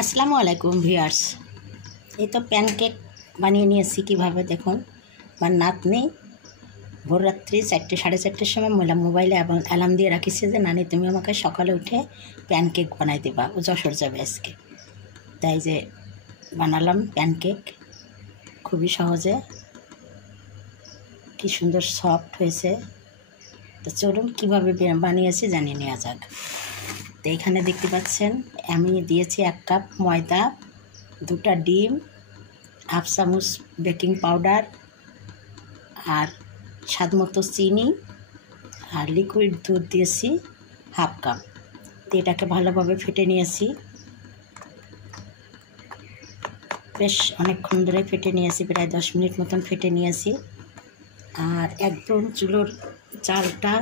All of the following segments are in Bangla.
আসসালামু আলাইকুম ভিউয়ার্স। এই তো প্যানকেক বানিয়ে নিয়েছি কীভাবে দেখুন। আমার নাতনি ভোর রাত্রি 4টে সাড়ে 4টের সময় মোবাইলে অ্যালার্ম দিয়ে রাখিছে যে নানি তুমি আমাকে সকালে উঠে প্যানকেক বানাই দেবা, ও যশোর যাবে আজকে। তাই যে বানালাম প্যানকেক খুবই সহজে, কি সুন্দর সফট হয়েছে। তো চলুন কীভাবে বানিয়েছি জানিয়ে নেওয়া যাক। তো এখানে দেখতে পাচ্ছেন আমি দিয়েছি 1 কাপ ময়দা, 2টা ডিম, হাফ চামচ বেকিং পাউডার, আর স্বাদ মতো চিনি, আর লিকুইড দুধ দিয়েছি হাফ কাপ। তো এটাকে ভালোভাবে ফেটে নিয়েছি, বেশ অনেকক্ষণ ধরে ফেটে নিয়েছি, প্রায় 10 মিনিট মতন ফেটে নিয়েছি। আর একদম চুলোর চালটা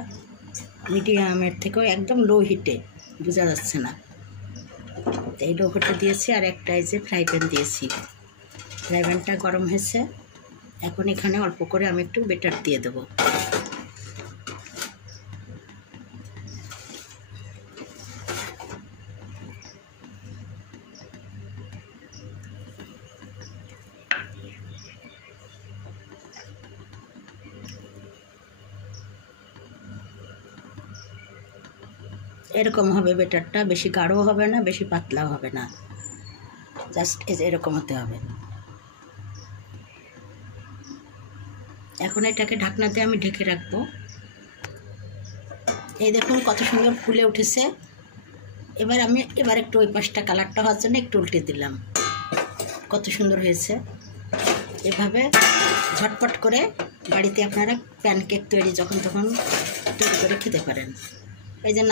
মিডিয়ামের থেকেও একদম লো হিটে, বোঝা যাচ্ছে না, এই লো হিটে দিয়েছি। আর একটা এই যে ফ্রাই প্যান দিয়েছি, ফ্রাই প্যানটা গরম হয়েছে। এখন এখানে অল্প করে আমি একটু বেটার দিয়ে দেবো। এরকম হবে বেটারটা, বেশি গাঢ়ও হবে না, বেশি পাতলাও হবে না, জাস্ট এরকম হতে হবে। এখন এটাকে ঢাকনা দিয়ে আমি ঢেকে রাখবো। এই দেখুন কত সুন্দর ফুলে উঠেছে। এবার একটু ওই পাশটা কালারটা হওয়ার জন্য একটু উল্টে দিলাম, কত সুন্দর হয়েছে। এভাবে ঝটপট করে বাড়িতে আপনারা প্যানকেক যখন তখন তৈরি করে খেতে পারেন। এই যে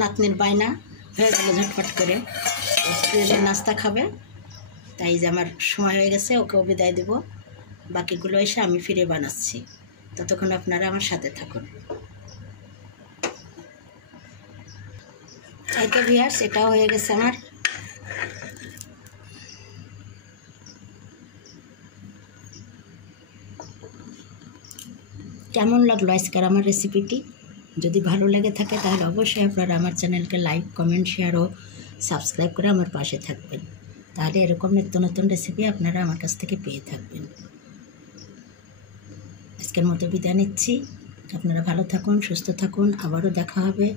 নাতনির বায়না হয়ে গেল, ঝটপট করে নাস্তা খাবে। তাই যে আমার সময় হয়ে গেছে, ওকেও বিদায় দেব। বাকিগুলো এসে আমি ফিরে বানাচ্ছি, ততক্ষণ আপনারা আমার সাথে থাকুন। এই তো ভিউয়ার্স, এটাও হয়ে গেছে আমার। কেমন লাগলো আজকের আমার রেসিপিটি? যদি ভালো লেগে থাকে তাহলে অবশ্যই আপনারা আমার চ্যানেলকে লাইক, কমেন্ট, শেয়ার ও সাবস্ক্রাইব করে আমার পাশে থাকবেন। তাহলে এরকম নিত্য নতুন রেসিপি আপনারা আমার কাছ থেকে পেয়ে থাকবেন। আজকের মতো বিদায় নিচ্ছি। আপনারা ভালো থাকুন, সুস্থ থাকুন, আবারও দেখা হবে।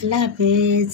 আল্লাহ হাফেজ।